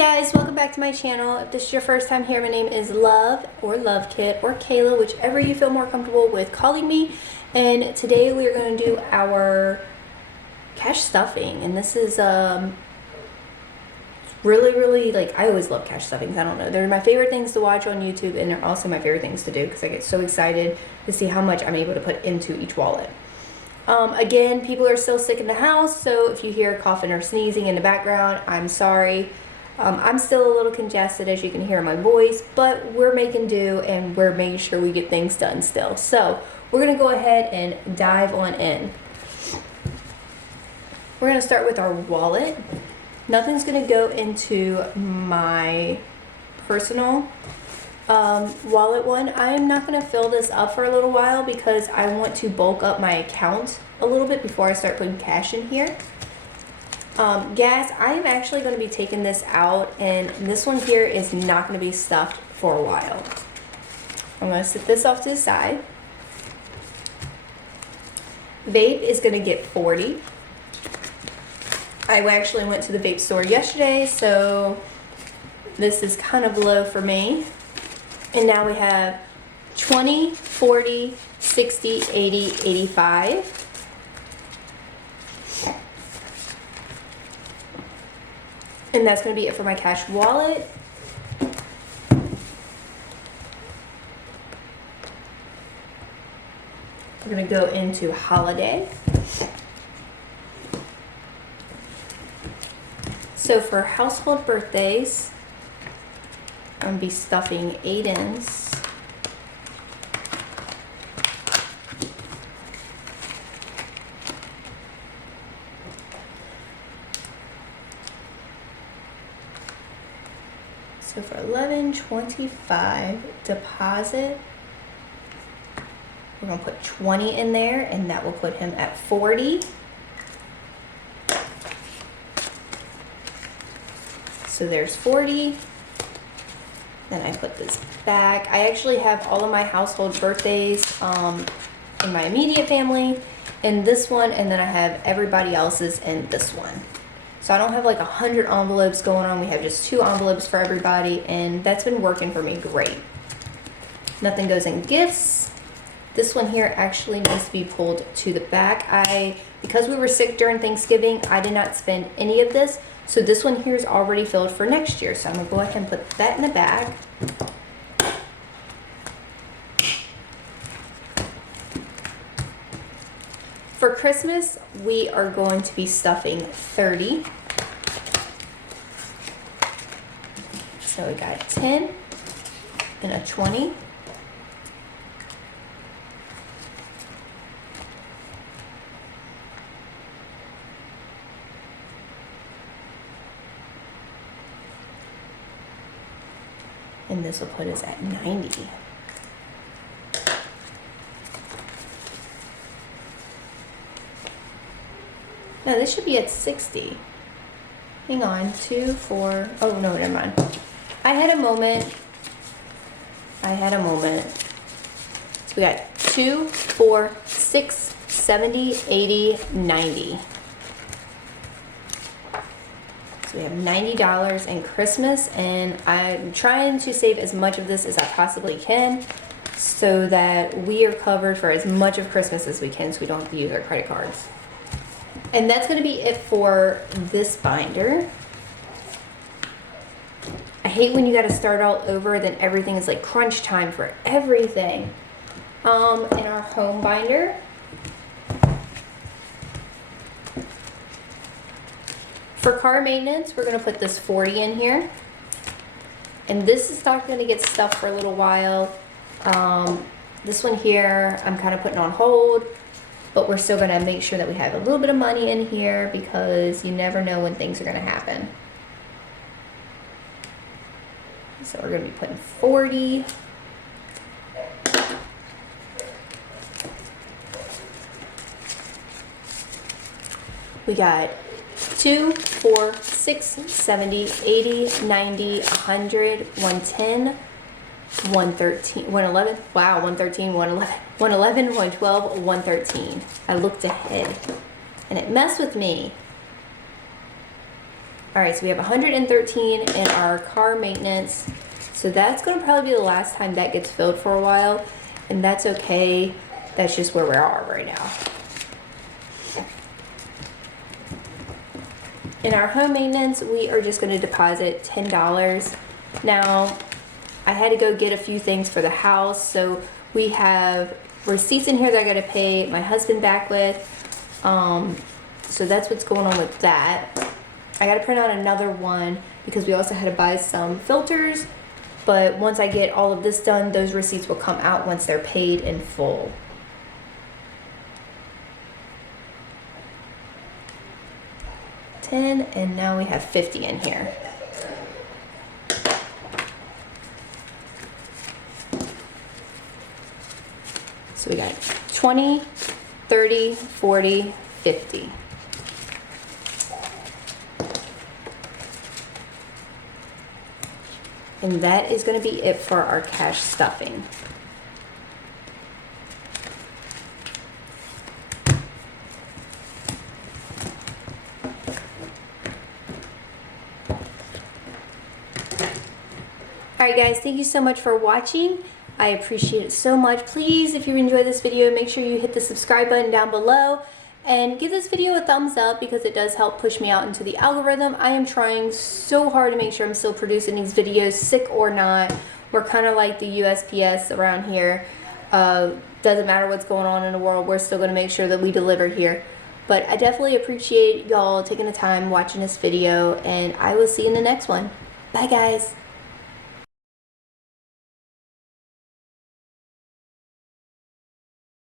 guys, welcome back to my channel. If this is your first time here, my name is Love or Love Kit or Kayla, whichever you feel more comfortable with calling me. And today we are going to do our cash stuffing, and this is really like, I always love cash stuffings. I don't know, they're my favorite things to watch on YouTube, and they're also my favorite things to do because I get so excited to see how much I'm able to put into each wallet. Again, people are still sick in the house, so if you hear coughing or sneezing in the background, I'm sorry. I'm still a little congested, as you can hear in my voice, but we're making do and we're making sure we get things done still. So we're going to go ahead and dive on in. We're going to start with our wallet. Nothing's going to go into my personal wallet one. I am not going to fill this up for a little while because I want to bulk up my account a little bit before I start putting cash in here. Gas, I am actually going to be taking this out, and this one here is not going to be stuffed for a while. I'm going to set this off to the side. Vape is going to get 40. I actually went to the vape store yesterday, so this is kind of low for me. And now we have 20, 40, 60, 80, 85. And that's going to be it for my cash wallet. We're going to go into holiday. So for household birthdays, I'm going to be stuffing Aiden's. So for $11.25 deposit, we're gonna put 20 in there, and that will put him at 40. So there's 40. Then I put this back. I actually have all of my household birthdays in my immediate family in this one, and then I have everybody else's in this one. So I don't have like 100 envelopes going on. We have just 2 envelopes for everybody, and that's been working for me great. Nothing goes in gifts. This one here actually needs to be pulled to the back. Because we were sick during Thanksgiving, I did not spend any of this. So this one here is already filled for next year. So I'm gonna go ahead and put that in the bag. For Christmas, we are going to be stuffing 30. So we got a 10 and a 20. And this will put us at 90. No, this should be at 60. Hang on, 2, 4, oh no, never mind. I had a moment. So we got 2, 4, 6, 70, 80, 90. So we have $90 in Christmas, and I'm trying to save as much of this as I possibly can so that we are covered for as much of Christmas as we can so we don't have to use our credit cards. And that's going to be it for this binder. I hate when you got to start all over, then everything is like crunch time for everything. In our home binder, for car maintenance, we're going to put this 40 in here. And this is not going to get stuffed for a little while. This one here, I'm kind of putting on hold. But we're still going to make sure that we have a little bit of money in here because you never know when things are going to happen. So we're going to be putting 40. We got 2, 4, 6, 70, 80, 90, 100, 110, 113, 111, wow, 113, 111, 111, 112, 113. I looked ahead and it messed with me. All right, so we have 113 in our car maintenance. So that's gonna probably be the last time that gets filled for a while, and that's okay. That's just where we are right now. In our home maintenance, we are just gonna deposit $10. Now, I had to go get a few things for the house, so we have receipts in here that I gotta pay my husband back with. So that's what's going on with that. I gotta print out another one because we also had to buy some filters, but once I get all of this done, those receipts will come out once they're paid in full. And now we have 50 in here. So we got 20, 30, 40, 50. And that is going to be it for our cash stuffing. Alright guys, thank you so much for watching. I appreciate it so much. Please, if you enjoyed this video, make sure you hit the subscribe button down below and give this video a thumbs up because it does help push me out into the algorithm. I am trying so hard to make sure I'm still producing these videos, sick or not. We're kind of like the USPS around here. Doesn't matter what's going on in the world, we're still going to make sure that we deliver here. But I definitely appreciate y'all taking the time watching this video, and I will see you in the next one. Bye guys.